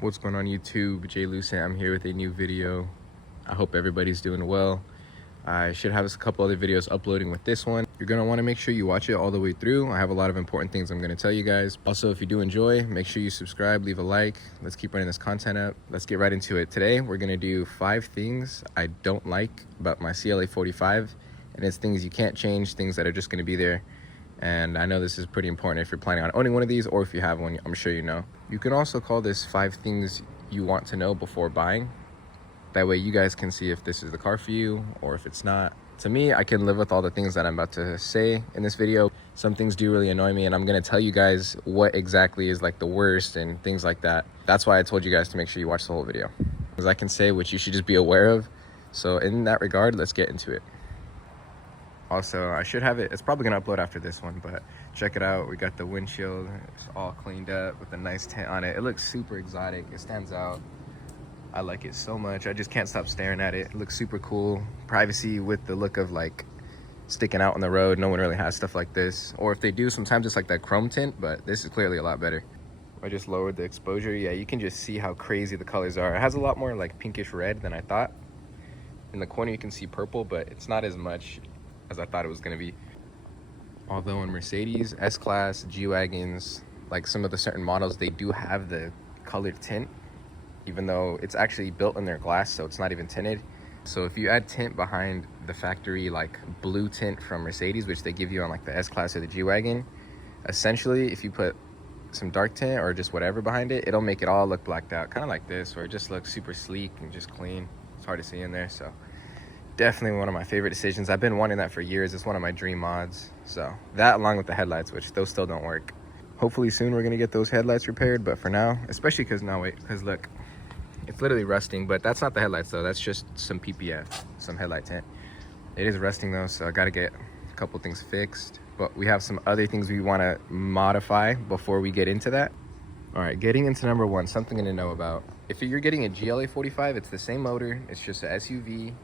What's going on YouTube? Jay Lucent. I'm here with a new video. I hope everybody's doing well. I should have a couple other videos uploading with this one. You're gonna want to make sure you watch it all the way through. I have a lot of important things I'm gonna tell you guys. Also, if you do enjoy, make sure you subscribe, leave a like. Let's keep running this content up. Let's get right into it. Today, we're gonna do 5 things I don't like about my CLA 45. And it's things you can't change, things that are just gonna be there. And I know this is pretty important if you're planning on owning one of these, or if you have one, I'm sure you know. You can also call this 5 things you want to know before buying. That way you guys can see if this is the car for you or if it's not. To me, I can live with all the things that I'm about to say in this video. Some things do really annoy me, and I'm gonna tell you guys what exactly is like the worst and things like that. That's why I told you guys to make sure you watch the whole video, because I can say what you should just be aware of. So in that regard, let's get into it. Also, I should have it, it's probably gonna upload after this one, but check it out. We got the windshield, it's all cleaned up with a nice tint on it. It looks super exotic, it stands out. I like it so much. I just can't stop staring at it. It looks super cool. Privacy with the look of like sticking out on the road. No one really has stuff like this. Or if they do, sometimes it's like that chrome tint, but this is clearly a lot better. I just lowered the exposure. Yeah, you can just see how crazy the colors are. It has a lot more like pinkish red than I thought. In the corner you can see purple, but it's not as much as I thought it was gonna be. Although in Mercedes, S-Class, G-Wagons, like some of the certain models, they do have the colored tint, even though it's actually built in their glass, so it's not even tinted. So if you add tint behind the factory, like blue tint from Mercedes, which they give you on like the S-Class or the G-Wagon, essentially if you put some dark tint or just whatever behind it, it'll make it all look blacked out, kind of like this, where it just looks super sleek and just clean. It's hard to see in there, so definitely one of my favorite decisions. I've been wanting that for years. It's one of my dream mods. So that, along with the headlights, which those still don't work. Hopefully soon we're gonna get those headlights repaired, but for now, especially because look, it's literally rusting, but that's not the headlights though. That's just some PPF, some headlight tint. It is rusting though, so I gotta get a couple things fixed. But we have some other things we wanna modify before we get into that. All right, getting into number 1, something to know about. If you're getting a GLA 45, it's the same motor. It's just an SUV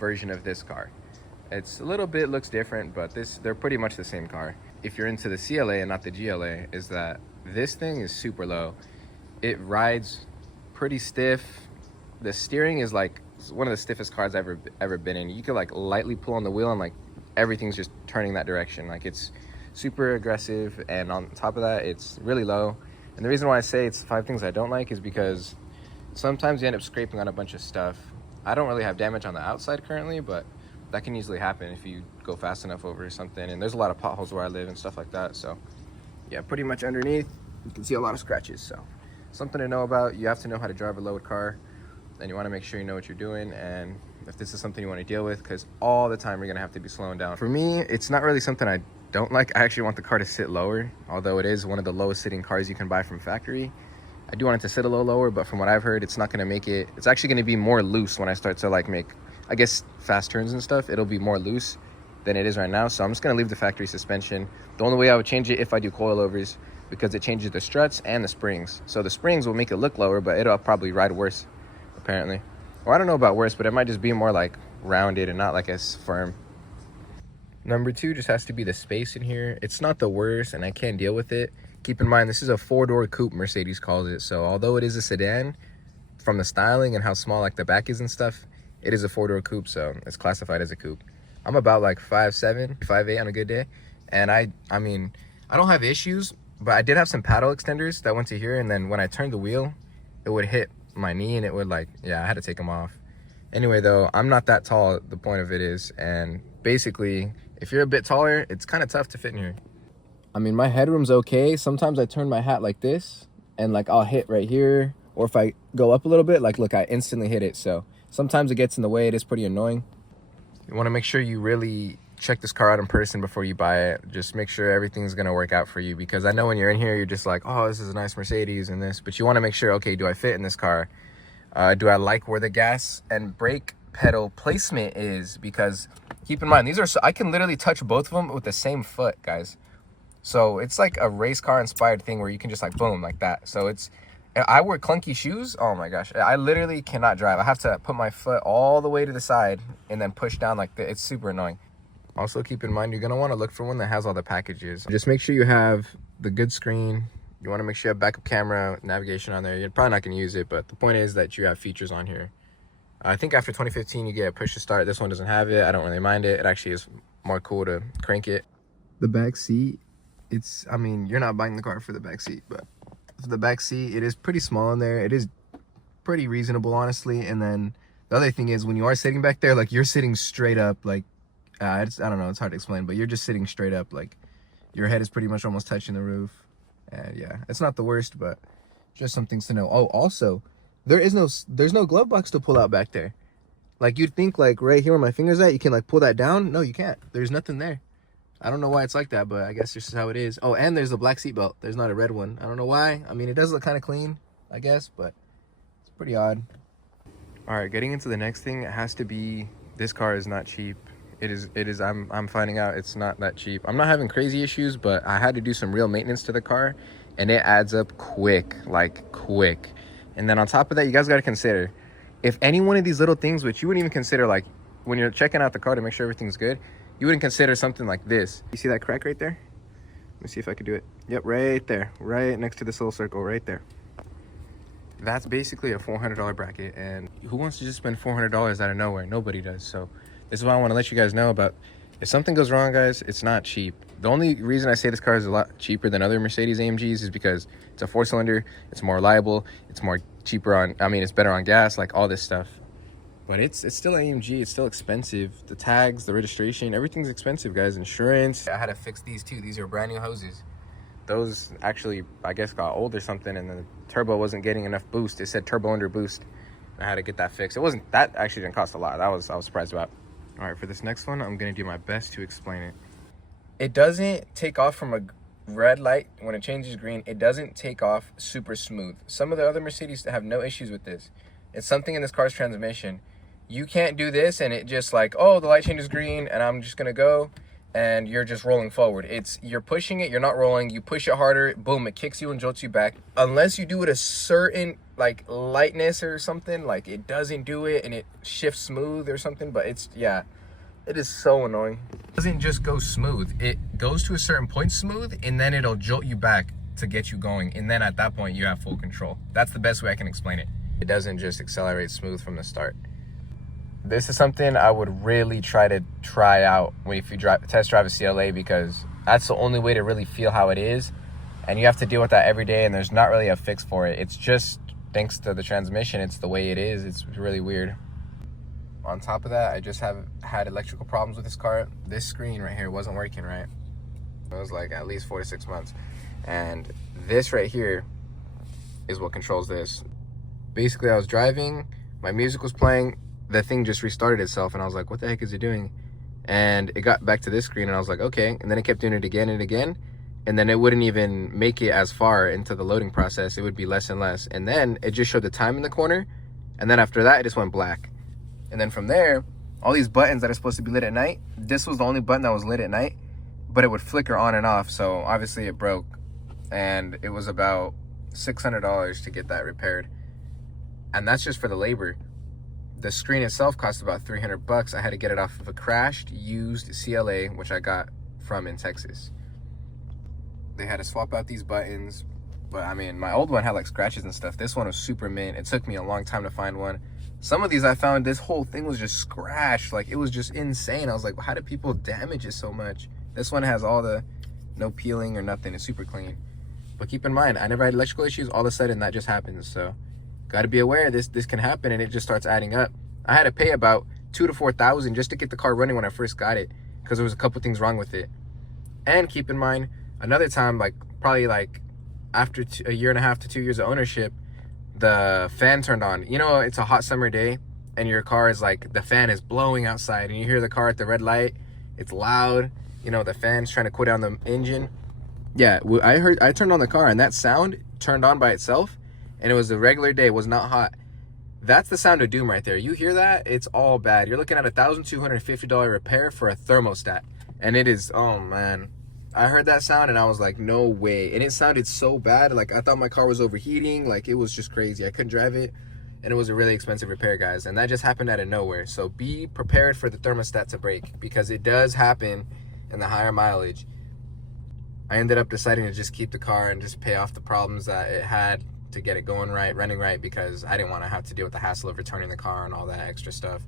version of this car. It's a little bit looks different, but they're pretty much the same car. If you're into the CLA and not the GLA, is that this thing is super low. It rides pretty stiff. The steering is like one of the stiffest cars I've ever been in. You could like lightly pull on the wheel and like everything's just turning that direction. Like it's super aggressive, and on top of that, it's really low. And the reason why I say it's 5 things I don't like is because sometimes you end up scraping on a bunch of stuff. I don't really have damage on the outside currently, but that can easily happen if you go fast enough over something. And there's a lot of potholes where I live and stuff like that. So yeah, pretty much underneath, you can see a lot of scratches. So something to know about. You have to know how to drive a lowered car, and you want to make sure you know what you're doing. And if this is something you want to deal with, because all the time you're going to have to be slowing down. For me, it's not really something I don't like. I actually want the car to sit lower, although it is one of the lowest sitting cars you can buy from factory. I do want it to sit a little lower, but from what I've heard, it's not going to make it. It's actually going to be more loose when I start to like make, I guess, fast turns and stuff. It'll be more loose than it is right now. So I'm just going to leave the factory suspension. The only way I would change it if I do coilovers, because it changes the struts and the springs. So the springs will make it look lower, but it'll probably ride worse, apparently. Well, I don't know about worse, but it might just be more like rounded and not like as firm. Number 2 just has to be the space in here. It's not the worst, and I can't deal with it. Keep in mind, this is a 4-door coupe, Mercedes calls it. So although it is a sedan, from the styling and how small like the back is and stuff, it is a 4-door coupe, so it's classified as a coupe. I'm about like 5'7", 5'8" on a good day. And I mean, I don't have issues, but I did have some paddle extenders that went to here, and then when I turned the wheel, it would hit my knee, and it would like, yeah, I had to take them off. Anyway though, I'm not that tall, the point of it is, and basically, if you're a bit taller, it's kind of tough to fit in here. I mean, my headroom's okay. Sometimes I turn my hat like this, and like I'll hit right here, or if I go up a little bit, like look, I instantly hit it. So sometimes it gets in the way. It is pretty annoying. You want to make sure you really check this car out in person before you buy it. Just make sure everything's gonna work out for you, because I know when you're in here, you're just like, oh, this is a nice Mercedes and this, but you want to make sure, okay, do I fit in this car? Do I like where the gas and brake pedal placement is? Because keep in mind, these are, I can literally touch both of them with the same foot, guys. So it's like a race car inspired thing where you can just like boom like that. So it's, I wear clunky shoes. Oh my gosh, I literally cannot drive. I have to put my foot all the way to the side and then push down like that. It's super annoying. Also keep in mind, you're gonna want to look for one that has all the packages. Just make sure you have the good screen, You want to make sure you have backup camera, navigation on there. You're probably not going to use it, but the point is that you have features on here. I think after 2015 you get push to start. This one doesn't have it. I don't really mind it. It actually is more cool to crank it. The back seat, it's, I mean, you're not buying the car for the back seat, but for the back seat, it is pretty small in there. It is pretty reasonable, honestly. And then the other thing is, when you are sitting back there, like, you're sitting straight up, like, I don't know, it's hard to explain, but you're just sitting straight up, like, your head is pretty much almost touching the roof. And yeah, it's not the worst, but just some things to know. Oh, also, there's no glove box to pull out back there. Like, you'd think, like, right here where my finger's at, you can, like, pull that down. No, you can't. There's nothing there. I don't know why it's like that, but I guess this is how it is. Oh, and there's a black seat belt. There's not a red one. I don't know why. I mean, it does look kind of clean, I guess, but it's pretty odd. All right, getting into the next thing, it has to be, this car is not cheap. It is, I'm finding out it's not that cheap. I'm not having crazy issues, but I had to do some real maintenance to the car, and it adds up quick, like quick. And then on top of that, you guys got to consider, if any one of these little things, which you wouldn't even consider, like when you're checking out the car to make sure everything's good, you wouldn't consider something like this. You see that crack right there? Let me see if I could do it. Yep, right there, right next to this little circle right there. That's basically a $400 bracket, and who wants to just spend $400 out of nowhere? Nobody does. So this is why I want to let you guys know about, if something goes wrong, guys, it's not cheap. The only reason I say this car is a lot cheaper than other Mercedes AMGs is because it's a 4-cylinder, it's more reliable, it's more cheaper on, I mean, it's better on gas, like all this stuff. But it's still AMG, it's still expensive. The tags, the registration, everything's expensive, guys. Insurance. I had to fix these too. These are brand new hoses. Those actually, I guess, got old or something, and the turbo wasn't getting enough boost. It said turbo under boost. I had to get that fixed. It wasn't, that actually didn't cost a lot. I was surprised about. All right, for this next one, I'm gonna do my best to explain it. It doesn't take off from a red light. When it changes green, it doesn't take off super smooth. Some of the other Mercedes have no issues with this. It's something in this car's transmission. You can't do this and it just like, oh, the light changes green and I'm just gonna go, and you're just rolling forward. It's, you're pushing it, you're not rolling. You push it harder, boom, it kicks you and jolts you back. Unless you do it a certain like lightness or something, like it doesn't do it and it shifts smooth or something. But it's, yeah, it is so annoying. It doesn't just go smooth. It goes to a certain point smooth, and then it'll jolt you back to get you going. And then at that point you have full control. That's the best way I can explain it. It doesn't just accelerate smooth from the start. This is something I would really try out if you test drive a CLA, because that's the only way to really feel how it is. And you have to deal with that every day, and there's not really a fix for it. It's just, thanks to the transmission, it's the way it is. It's really weird. On top of that, I just have had electrical problems with this car. This screen right here wasn't working right. It was like at least 4 to 6 months. And this right here is what controls this. Basically, I was driving, my music was playing, the thing just restarted itself, and I was like, what the heck is it doing? And it got back to this screen, and I was like, okay. And then it kept doing it again and again, and then it wouldn't even make it as far into the loading process. It would be less and less, and then it just showed the time in the corner, and then after that it just went black. And then from there, all these buttons that are supposed to be lit at night, this was the only button that was lit at night, but it would flicker on and off. So obviously it broke, and it was about $600 to get that repaired, and that's just for the labor. The screen itself cost about 300 bucks. I had to get it off of a crashed, used CLA, which I got from in Texas. They had to swap out these buttons, but I mean, my old one had like scratches and stuff. This one was super mint. It took me a long time to find one. Some of these I found, this whole thing was just scratched. Like, it was just insane. I was like, how do people damage it so much? This one has all the, no peeling or nothing. It's super clean. But keep in mind, I never had electrical issues. All of a sudden that just happens. So got to be aware this can happen, and it just starts adding up. I had to pay about $2,000 to $4,000 just to get the car running when I first got it, because there was a couple things wrong with it. And keep in mind, another time, like probably like after a year and a half to 2 years of ownership, the fan turned on. You know, it's a hot summer day and your car is like, the fan is blowing outside, and you hear the car at the red light. It's loud. You know, the fan's trying to cool down the engine. Yeah, I turned on the car, and that sound turned on by itself, and it was a regular day. It was not hot. That's the sound of doom right there. You hear that? It's all bad. You're looking at a $1,250 repair for a thermostat. And it is, oh man. I heard that sound and I was like, no way. And it sounded so bad. Like, I thought my car was overheating. Like, it was just crazy. I couldn't drive it. And it was a really expensive repair, guys. And that just happened out of nowhere. So be prepared for the thermostat to break, because it does happen in the higher mileage. I ended up deciding to just keep the car and just pay off the problems that it had to get it going right, running right, because I didn't want to have to deal with the hassle of returning the car and all that extra stuff.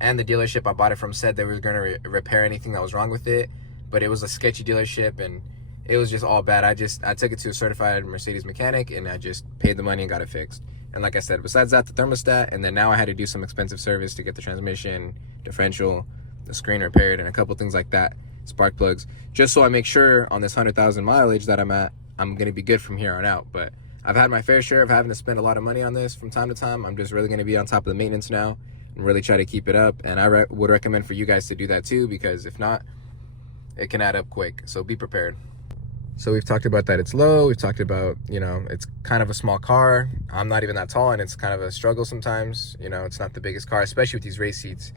And the dealership I bought it from said they were going to repair anything that was wrong with it, but it was a sketchy dealership and it was just all bad. I took it to a certified Mercedes mechanic and I just paid the money and got it fixed. And like I said, besides that, the thermostat, and then now I had to do some expensive service to get the transmission, differential, the screen repaired, and a couple things like that, spark plugs, just so I make sure on this 100,000 mileage that I'm at, I'm going to be good from here on out. But I've had my fair share of having to spend a lot of money on this from time to time. I'm just really going to be on top of the maintenance now and really try to keep it up. And I would recommend for you guys to do that too, because if not, it can add up quick. So be prepared. So we've talked about that it's low. We've talked about, you know, it's kind of a small car. I'm not even that tall and it's kind of a struggle sometimes. You know, it's not the biggest car, especially with these race seats.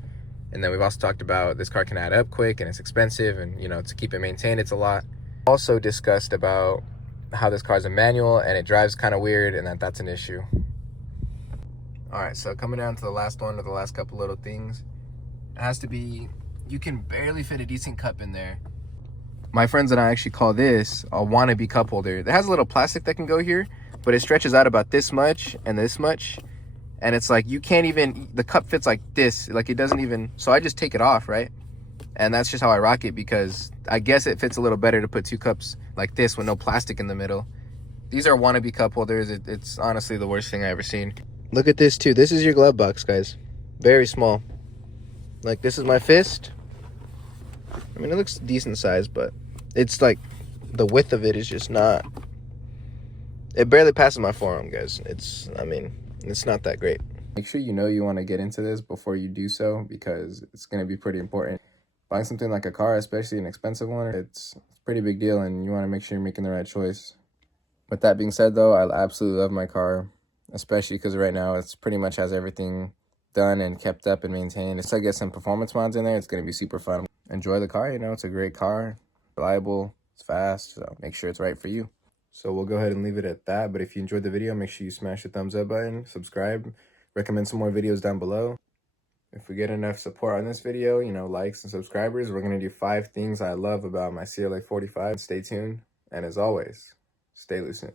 And then we've also talked about this car can add up quick and it's expensive, and, you know, to keep it maintained, it's a lot. Also discussed about how this car is a manual and it drives kind of weird and that's an issue. All right, so coming down to the last one, or the last couple little things, it has to be, you can barely fit a decent cup in there. My friends and I actually call this a wannabe cup holder. It has a little plastic that can go here, but it stretches out about this much and this much. And it's like, you can't even, the cup fits like this, like it doesn't even, so I just take it off, right? And that's just how I rock it, because I guess it fits a little better to put two cups like this with no plastic in the middle. These are wannabe cup holders. It's honestly the worst thing I ever seen. Look at this too. This is your glove box, guys. Very small. Like, this is my fist. I mean, it looks decent size, but it's like the width of it is just not, it barely passes my forearm, guys. I mean, it's not that great. Make sure you know you want to get into this before you do so, because it's going to be pretty important. Buying something like a car, especially an expensive one, it's a pretty big deal, and you want to make sure you're making the right choice. With that being said, though, I absolutely love my car, especially because right now it's pretty much has everything done and kept up and maintained. It's like get some performance mods in there. It's going to be super fun. Enjoy the car. You know, it's a great car, reliable, it's fast, so make sure it's right for you. So we'll go ahead and leave it at that. But if you enjoyed the video, make sure you smash the thumbs up button, subscribe, recommend some more videos down below. If we get enough support on this video, you know, likes and subscribers, we're going to do 5 things I love about my CLA 45. Stay tuned. And as always, stay lucid.